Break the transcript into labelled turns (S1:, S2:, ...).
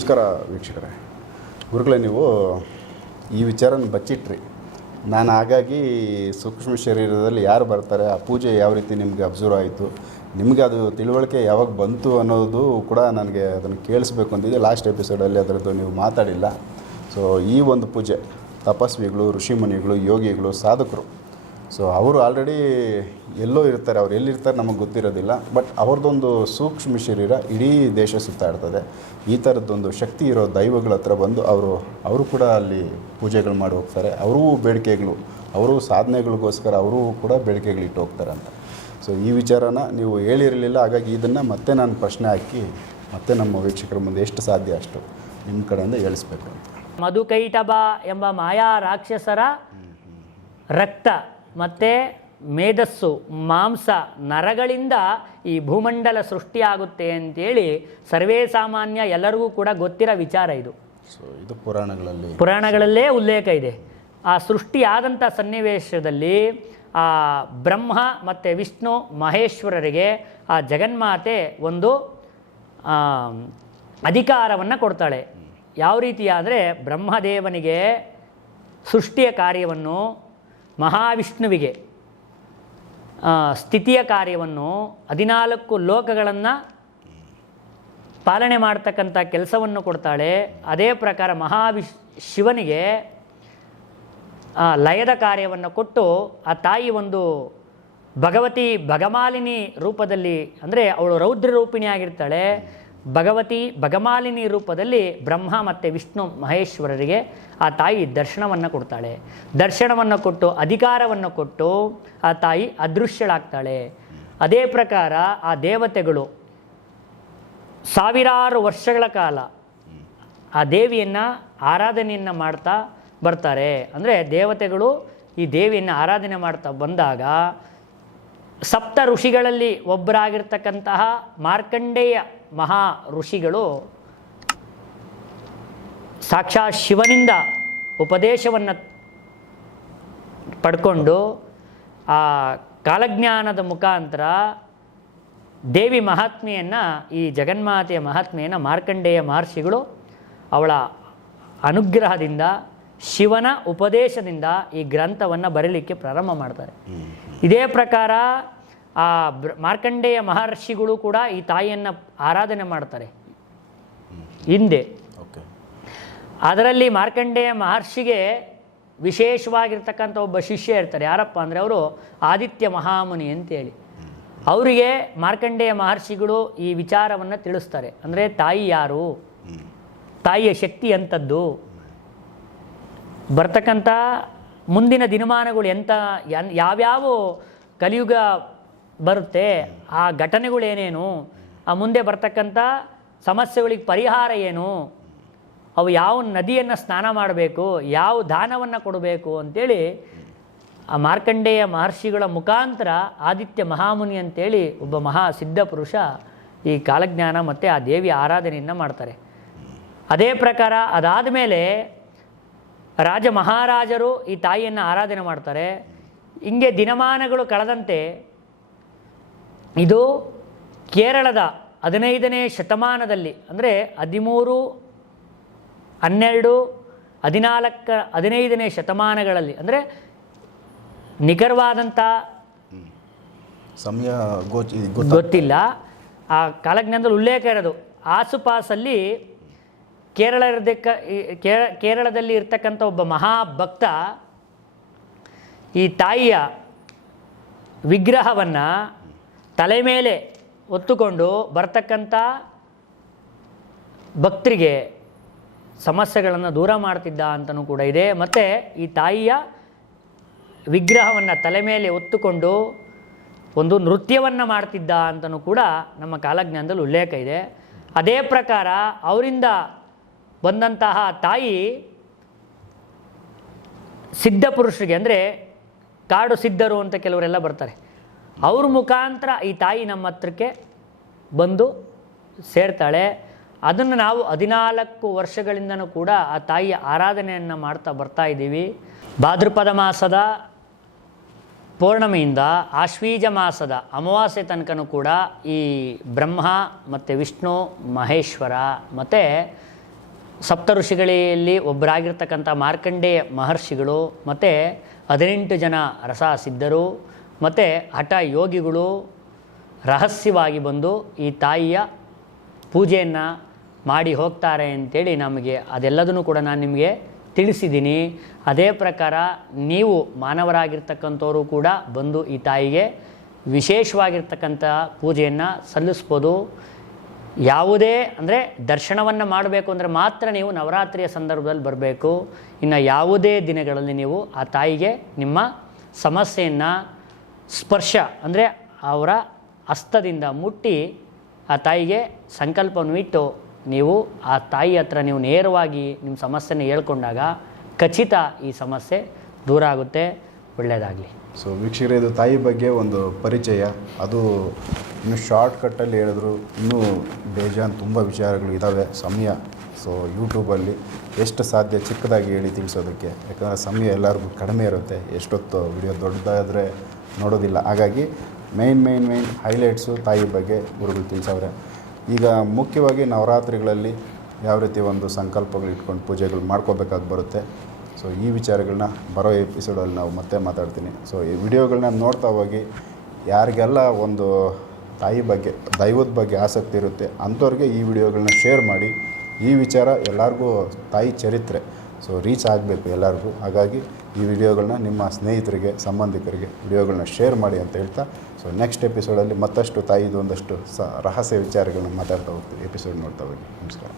S1: ನಮಸ್ಕಾರ ವೀಕ್ಷಕರೇ. ಗುರುಗಳೇ, ನೀವು ಈ ವಿಚಾರನ ಬಚ್ಚಿಟ್ರಿ. ನಾನು ಹಾಗಾಗಿ ಸೂಕ್ಷ್ಮ ಶರೀರದಲ್ಲಿ ಯಾರು ಬರ್ತಾರೆ, ಆ ಪೂಜೆ ಯಾವ ರೀತಿ ನಿಮಗೆ ಅಬ್ಸರ್ವ್ ಆಯಿತು, ನಿಮಗೆ ಅದು ತಿಳುವಳಿಕೆ ಯಾವಾಗ ಬಂತು ಅನ್ನೋದು ಕೂಡ ನನಗೆ ಅದನ್ನು ಕೇಳಿಸ್ಬೇಕು ಅಂತಿದೆ. ಲಾಸ್ಟ್ ಎಪಿಸೋಡಲ್ಲಿ ಅದರದ್ದು ನೀವು ಮಾತಾಡಿಲ್ಲ. ಸೊ ಈ ಒಂದು ಪೂಜೆ ತಪಸ್ವಿಗಳು, ಋಷಿಮುನಿಗಳು, ಯೋಗಿಗಳು, ಸಾಧಕರು ಸೊ ಅವರು ಆಲ್ರೆಡಿ ಎಲ್ಲೋ ಇರ್ತಾರೆ ಅವ್ರು ಎಲ್ಲಿರ್ತಾರೆ ನಮಗೆ ಗೊತ್ತಿರೋದಿಲ್ಲ. ಬಟ್ ಅವ್ರದ್ದೊಂದು ಸೂಕ್ಷ್ಮ ಶರೀರ ಇಡೀ ದೇಶ ಸುತ್ತಾಡ್ತದೆ ಈ ಥರದ್ದೊಂದು ಶಕ್ತಿ ಇರೋ ದೈವಗಳ ಹತ್ರ ಬಂದು ಅವರು ಅವರು ಕೂಡ ಅಲ್ಲಿ ಪೂಜೆಗಳು ಮಾಡಿ ಹೋಗ್ತಾರೆ. ಅವರೂ ಬೇಡಿಕೆಗಳು ಅವರು ಸಾಧನೆಗಳಿಗೋಸ್ಕರ ಅವರೂ ಕೂಡ ಬೇಡಿಕೆಗಳಿಟ್ಟು ಹೋಗ್ತಾರೆ ಅಂತ. ಸೊ ಈ ವಿಚಾರನ ನೀವು ಹೇಳಿರಲಿಲ್ಲ ಹಾಗಾಗಿ ಇದನ್ನು ಮತ್ತೆ ನಾನು ಪ್ರಶ್ನೆ ಹಾಕಿ ಮತ್ತೆ ನಮ್ಮ ವೀಕ್ಷಕರ ಮುಂದೆ ಎಷ್ಟು ಸಾಧ್ಯ ಅಷ್ಟು ನಿಮ್ಮ ಕಡೆಯಿಂದ ಹೇಳಿಸ್ಬೇಕು ಅಂತ.
S2: ಮಧುಕೈಟಬ ಎಂಬ ಮಾಯಾ ರಾಕ್ಷಸರ ರಕ್ತ. ಮತ್ತು ಮೇಧಸ್ಸು ಮಾಂಸ ನರಗಳಿಂದ ಈ ಭೂಮಂಡಲ ಸೃಷ್ಟಿಯಾಗುತ್ತೆ ಅಂತೇಳಿ ಸರ್ವೇ ಸಾಮಾನ್ಯ ಎಲ್ಲರಿಗೂ ಕೂಡ ಗೊತ್ತಿರೋ ವಿಚಾರ ಇದು.
S1: ಸೊ ಇದು ಪುರಾಣಗಳಲ್ಲಿ
S2: ಪುರಾಣಗಳಲ್ಲೇ ಉಲ್ಲೇಖ ಇದೆ. ಆ ಸೃಷ್ಟಿಯಾದಂಥ ಸನ್ನಿವೇಶದಲ್ಲಿ ಆ ಬ್ರಹ್ಮ ಮತ್ತು ವಿಷ್ಣು ಮಹೇಶ್ವರರಿಗೆ ಆ ಜಗನ್ಮಾತೆ ಒಂದು ಅಧಿಕಾರವನ್ನು ಕೊಡ್ತಾಳೆ. ಯಾವ ರೀತಿಯಾದರೆ ಬ್ರಹ್ಮದೇವನಿಗೆ ಸೃಷ್ಟಿಯ ಕಾರ್ಯವನ್ನು ಮಹಾವಿಷ್ಣುವಿಗೆ ಸ್ಥಿತಿಯ ಕಾರ್ಯವನ್ನು ಹದಿನಾಲ್ಕು ಲೋಕಗಳನ್ನು ಪಾಲನೆ ಮಾಡ್ತಕ್ಕಂಥ ಕೆಲಸವನ್ನು ಕೊಡ್ತಾಳೆ. ಅದೇ ಪ್ರಕಾರ ಮಹಾವಿಶ್, ಶಿವನಿಗೆ ಲಯದ ಕಾರ್ಯವನ್ನು ಕೊಟ್ಟು ಆ ತಾಯಿ ಒಂದು ಭಗವತಿ ಭಗಮಾಲಿನಿ ರೂಪದಲ್ಲಿ, ಅಂದರೆ ಅವಳು ರೌದ್ರ ರೂಪಿಣಿ ಆಗಿರ್ತಾಳೆ ಭಗವತಿ ಭಗಮಾಲಿನಿ ರೂಪದಲ್ಲಿ ಬ್ರಹ್ಮ ಮತ್ತು ವಿಷ್ಣು ಮಹೇಶ್ವರರಿಗೆ ಆ ತಾಯಿ ದರ್ಶನವನ್ನು ಕೊಡ್ತಾಳೆ. ದರ್ಶನವನ್ನು ಕೊಟ್ಟು, ಅಧಿಕಾರವನ್ನು ಕೊಟ್ಟು ಆ ತಾಯಿ ಅದೃಶ್ಯಳಾಗ್ತಾಳೆ. ಅದೇ ಪ್ರಕಾರ ಆ ದೇವತೆಗಳು ಸಾವಿರಾರು ವರ್ಷಗಳ ಕಾಲ ಆ ದೇವಿಯನ್ನು ಆರಾಧನೆಯನ್ನು ಮಾಡ್ತಾ ಬರ್ತಾರೆ. ಅಂದರೆ ದೇವತೆಗಳು ಈ ದೇವಿಯನ್ನು ಆರಾಧನೆ ಮಾಡ್ತಾ ಬಂದಾಗ ಸಪ್ತ ಋಷಿಗಳಲ್ಲಿ ಒಬ್ಬರಾಗಿರ್ತಕ್ಕಂತಹ ಮಾರ್ಕಂಡೇಯ ಮಹಾ ಋಷಿಗಳು ಸಾಕ್ಷಾ ಶಿವನಿಂದ ಉಪದೇಶವನ್ನು ಪಡ್ಕೊಂಡು ಆ ಕಾಲಜ್ಞಾನದ ಮುಖಾಂತರ ದೇವಿ ಮಹಾತ್ಮೆಯನ್ನು, ಈ ಜಗನ್ಮಾತೆಯ ಮಹಾತ್ಮೆಯನ್ನು, ಮಾರ್ಕಂಡೇಯ ಮಹರ್ಷಿಗಳು ಅವಳ ಅನುಗ್ರಹದಿಂದ, ಶಿವನ ಉಪದೇಶದಿಂದ ಈ ಗ್ರಂಥವನ್ನು ಬರೀಲಿಕ್ಕೆ ಪ್ರಾರಂಭ ಮಾಡ್ತಾರೆ. ಇದೇ ಪ್ರಕಾರ ಆ ಮಾರ್ಕಂಡೇಯ ಮಹರ್ಷಿಗಳು ಕೂಡ ಈ ತಾಯಿಯನ್ನು ಆರಾಧನೆ ಮಾಡ್ತಾರೆ. ಹಿಂದೆ.
S1: ಓಕೆ.
S2: ಅದರಲ್ಲಿ ಮಾರ್ಕಂಡೇಯ ಮಹರ್ಷಿಗೆ ವಿಶೇಷವಾಗಿರ್ತಕ್ಕಂಥ ಒಬ್ಬ ಶಿಷ್ಯ ಇರ್ತಾರೆ. ಯಾರಪ್ಪ ಅಂದರೆ ಅವರು ಆದಿತ್ಯ ಮಹಾಮುನಿ ಅಂತೇಳಿ. ಅವರಿಗೆ ಮಾರ್ಕಂಡೇಯ ಮಹರ್ಷಿಗಳು ಈ ವಿಚಾರವನ್ನು ತಿಳಿಸ್ತಾರೆ. ಅಂದರೆ ತಾಯಿ ಯಾರು? ತಾಯಿಯ ಶಕ್ತಿ ಅಂಥದ್ದು ಬರ್ತಕ್ಕಂಥ ಮುಂದಿನ ದಿನಮಾನಗಳು ಎಂಥ ಎನ್, ಯಾವ್ಯಾವ ಕಲಿಯುಗ ಬರುತ್ತೆ, ಆ ಘಟನೆಗಳೇನೇನು, ಆ ಮುಂದೆ ಬರ್ತಕ್ಕಂಥ ಸಮಸ್ಯೆಗಳಿಗೆ ಪರಿಹಾರ ಏನು, ಅವು ಯಾವ ನದಿಯನ್ನು ಸ್ನಾನ ಮಾಡಬೇಕು, ಯಾವ ದಾನವನ್ನು ಕೊಡಬೇಕು ಅಂತೇಳಿ ಆ ಮಾರ್ಕಂಡೇಯ ಮಹರ್ಷಿಗಳ ಮುಖಾಂತರ ಆದಿತ್ಯ ಮಹಾಮುನಿ ಅಂತೇಳಿ ಒಬ್ಬ ಮಹಾ ಸಿದ್ಧ ಪುರುಷ ಈ ಕಾಲಜ್ಞಾನ ಮತ್ತು ಆ ದೇವಿ ಆರಾಧನೆಯನ್ನು ಮಾಡ್ತಾರೆ. ಅದೇ ಪ್ರಕಾರ ಅದಾದ ಮೇಲೆ ರಾಜ ಮಹಾರಾಜರು ಈ ತಾಯಿಯನ್ನು ಆರಾಧನೆ ಮಾಡ್ತಾರೆ. ಹಿಂಗೆ ದಿನಮಾನಗಳು ಕಳೆದಂತೆ ಇದು ಕೇರಳದ ಹದಿನೈದನೇ ಶತಮಾನದಲ್ಲಿ ಅಂದರೆ ಹದಿಮೂರು ಹನ್ನೆರಡು ಹದಿನಾಲ್ಕ ಹದಿನೈದನೇ ಶತಮಾನಗಳಲ್ಲಿ ಅಂದರೆ ನಿಖರವಾದಂಥ
S1: ಸಮಯ
S2: ಗೊತ್ತಿಲ್ಲ. ಆ ಕಾಲಜ್ಞಾನದಲ್ಲಿ ಉಲ್ಲೇಖ ಇರೋದು. ಆಸುಪಾಸಲ್ಲಿ ಕೇರಳ ಇರದಕ್ಕ ಕೇರಳದಲ್ಲಿ ಇರ್ತಕ್ಕಂಥ ಒಬ್ಬ ಮಹಾಭಕ್ತ ಈ ತಾಯಿಯ ವಿಗ್ರಹವನ್ನು ತಲೆ ಮೇಲೆ ಒತ್ತುಕೊಂಡು ಬರ್ತಕ್ಕಂಥ ಭಕ್ತರಿಗೆ ಸಮಸ್ಯೆಗಳನ್ನು ದೂರ ಮಾಡ್ತಿದ್ದ ಅಂತಲೂ ಕೂಡ ಇದೆ. ಮತ್ತು ಈ ತಾಯಿಯ ವಿಗ್ರಹವನ್ನು ತಲೆ ಮೇಲೆ ಒತ್ತುಕೊಂಡು ಒಂದು ನೃತ್ಯವನ್ನು ಮಾಡ್ತಿದ್ದ ಅಂತಲೂ ಕೂಡ ನಮ್ಮ ಕಾಲಜ್ಞಾನದಲ್ಲಿ ಉಲ್ಲೇಖ ಇದೆ. ಅದೇ ಪ್ರಕಾರ ಅವರಿಂದ ಬಂದಂತಹ ತಾಯಿ ಸಿದ್ಧ ಪುರುಷರಿಗೆ, ಅಂದರೆ ಕಾಡು ಸಿದ್ಧರು ಅಂತ ಕೆಲವರೆಲ್ಲ ಬರ್ತಾರೆ. ಅವ್ರ ಮುಖಾಂತರ ಈ ತಾಯಿ ನಮ್ಮ ಹತ್ರಕ್ಕೆ ಬಂದು ಸೇರ್ತಾಳೆ. ಅದನ್ನು ನಾವು ಹದಿನಾಲ್ಕು ವರ್ಷಗಳಿಂದನೂ ಕೂಡ ಆ ತಾಯಿಯ ಆರಾಧನೆಯನ್ನು ಮಾಡ್ತಾ ಬರ್ತಾ ಇದ್ದೀವಿ. ಭಾದ್ರಪದ ಮಾಸದ ಪೌರ್ಣಮಿಯಿಂದ ಆಶ್ವೀಜ ಮಾಸದ ಅಮಾವಾಸ್ಯೆ ತನಕನೂ ಕೂಡ ಈ ಬ್ರಹ್ಮ ಮತ್ತು ವಿಷ್ಣು ಮಹೇಶ್ವರ ಮತ್ತು ಸಪ್ತ ಋಷಿಗಳಲ್ಲಿ ಒಬ್ಬರಾಗಿರ್ತಕ್ಕಂಥ ಮಾರ್ಕಂಡೇಯ ಮಹರ್ಷಿಗಳು, ಮತ್ತು ಹದಿನೆಂಟು ಜನ ರಸ ಸಿದ್ಧರು ಮತ್ತು ಹಠ ಯೋಗಿಗಳು ರಹಸ್ಯವಾಗಿ ಬಂದು ಈ ತಾಯಿಯ ಪೂಜೆಯನ್ನು ಮಾಡಿ ಹೋಗ್ತಾರೆ ಅಂತೇಳಿ ನಮಗೆ ಅದೆಲ್ಲದನ್ನು ಕೂಡ ನಾನು ನಿಮಗೆ ತಿಳಿಸಿದ್ದೀನಿ. ಅದೇ ಪ್ರಕಾರ ನೀವು ಮಾನವರಾಗಿರ್ತಕ್ಕಂಥವರು ಕೂಡ ಬಂದು ಈ ತಾಯಿಗೆ ವಿಶೇಷವಾಗಿರ್ತಕ್ಕಂಥ ಪೂಜೆಯನ್ನು ಸಲ್ಲಿಸ್ಬೋದು. ಯಾವುದೇ ಅಂದರೆ ದರ್ಶನವನ್ನು ಮಾಡಬೇಕು ಅಂದರೆ ಮಾತ್ರ ನೀವು ನವರಾತ್ರಿಯ ಸಂದರ್ಭದಲ್ಲಿ ಬರಬೇಕು. ಇನ್ನು ಯಾವುದೇ ದಿನಗಳಲ್ಲಿ ನೀವು ಆ ತಾಯಿಗೆ ನಿಮ್ಮ ಸಮಸ್ಯೆಯನ್ನು ಸ್ಪರ್ಶ ಅಂದರೆ ಅವರ ಹಸ್ತದಿಂದ ಮುಟ್ಟಿ ಆ ತಾಯಿಗೆ ಸಂಕಲ್ಪವನ್ನು ಇಟ್ಟು ನೀವು ಆ ತಾಯಿ ಹತ್ರ ನೀವು ನೇರವಾಗಿ ನಿಮ್ಮ ಸಮಸ್ಯೆನ ಹೇಳ್ಕೊಂಡಾಗ ಖಚಿತ ಈ ಸಮಸ್ಯೆ ದೂರ ಆಗುತ್ತೆ, ಒಳ್ಳೆಯದಾಗಲಿ.
S1: ಸೊ ವೀಕ್ಷಕರೇ, ಇದು ತಾಯಿ ಬಗ್ಗೆ ಒಂದು ಪರಿಚಯ. ಅದು ಇನ್ನು ಶಾರ್ಟ್ ಕಟ್ಟಲ್ಲಿ ಹೇಳಿದ್ರು, ಇನ್ನೂ ಬೇಜಾನ್ ತುಂಬ ವಿಚಾರಗಳು ಇದ್ದಾವೆ ಸಮಯ. ಸೊ ಯೂಟ್ಯೂಬಲ್ಲಿ ಎಷ್ಟು ಸಾಧ್ಯ ಚಿಕ್ಕದಾಗಿ ಹೇಳಿ ತಿಳಿಸೋದಕ್ಕೆ. ಯಾಕಂದರೆ ಸಮಯ ಎಲ್ಲರಿಗೂ ಕಡಿಮೆ ಇರುತ್ತೆ. ಎಷ್ಟೊತ್ತು ವಿಡಿಯೋ ದೊಡ್ಡದಾದರೆ ನೋಡೋದಿಲ್ಲ. ಹಾಗಾಗಿ ಮೈನ್ ಮೈನ್ ಮೈನ್ ಹೈಲೈಟ್ಸು ತಾಯಿ ಬಗ್ಗೆ ಗುರುಗಳು ತಿಳಿಸವ್ರೆ. ಈಗ ಮುಖ್ಯವಾಗಿ ನವರಾತ್ರಿಗಳಲ್ಲಿ ಯಾವ ರೀತಿ ಒಂದು ಸಂಕಲ್ಪಗಳು ಇಟ್ಕೊಂಡು ಪೂಜೆಗಳು ಮಾಡ್ಕೋಬೇಕಾಗಿ ಬರುತ್ತೆ. ಸೊ ಈ ವಿಚಾರಗಳನ್ನ ಬರೋ ಎಪಿಸೋಡಲ್ಲಿ ನಾವು ಮತ್ತೆ ಮಾತಾಡ್ತೀನಿ. ಸೊ ಈ ವಿಡಿಯೋಗಳನ್ನ ನೋಡ್ತಾ ಹೋಗಿ, ಯಾರಿಗೆಲ್ಲ ಒಂದು ತಾಯಿ ಬಗ್ಗೆ, ದೈವದ ಬಗ್ಗೆ ಆಸಕ್ತಿ ಇರುತ್ತೆ, ಅಂಥವ್ರಿಗೆ ಈ ವಿಡಿಯೋಗಳನ್ನ ಶೇರ್ ಮಾಡಿ, ಈ ವಿಚಾರ ಎಲ್ಲರಿಗೂ ತಾಯಿ ಚರಿತ್ರೆ. ಸೊ ರೀಚ್ ಆಗಬೇಕು ಎಲ್ಲರಿಗೂ. ಹಾಗಾಗಿ ಈ ವಿಡಿಯೋಗಳನ್ನ ನಿಮ್ಮ ಸ್ನೇಹಿತರಿಗೆ, ಸಂಬಂಧಿಕರಿಗೆ ವಿಡಿಯೋಗಳನ್ನ ಶೇರ್ ಮಾಡಿ ಅಂತ ಹೇಳ್ತಾ ಸೊ ನೆಕ್ಸ್ಟ್ ಎಪಿಸೋಡಲ್ಲಿ ಮತ್ತಷ್ಟು ತಾಯಿದು ಒಂದಷ್ಟು ಸ, ರಹಸ್ಯ ವಿಚಾರಗಳನ್ನ ಮಾತಾಡ್ತಾ ಹೋಗ್ತೀವಿ. ಎಪಿಸೋಡ್ ನೋಡ್ತಾ ಹೋಗಿ. ನಮಸ್ಕಾರ.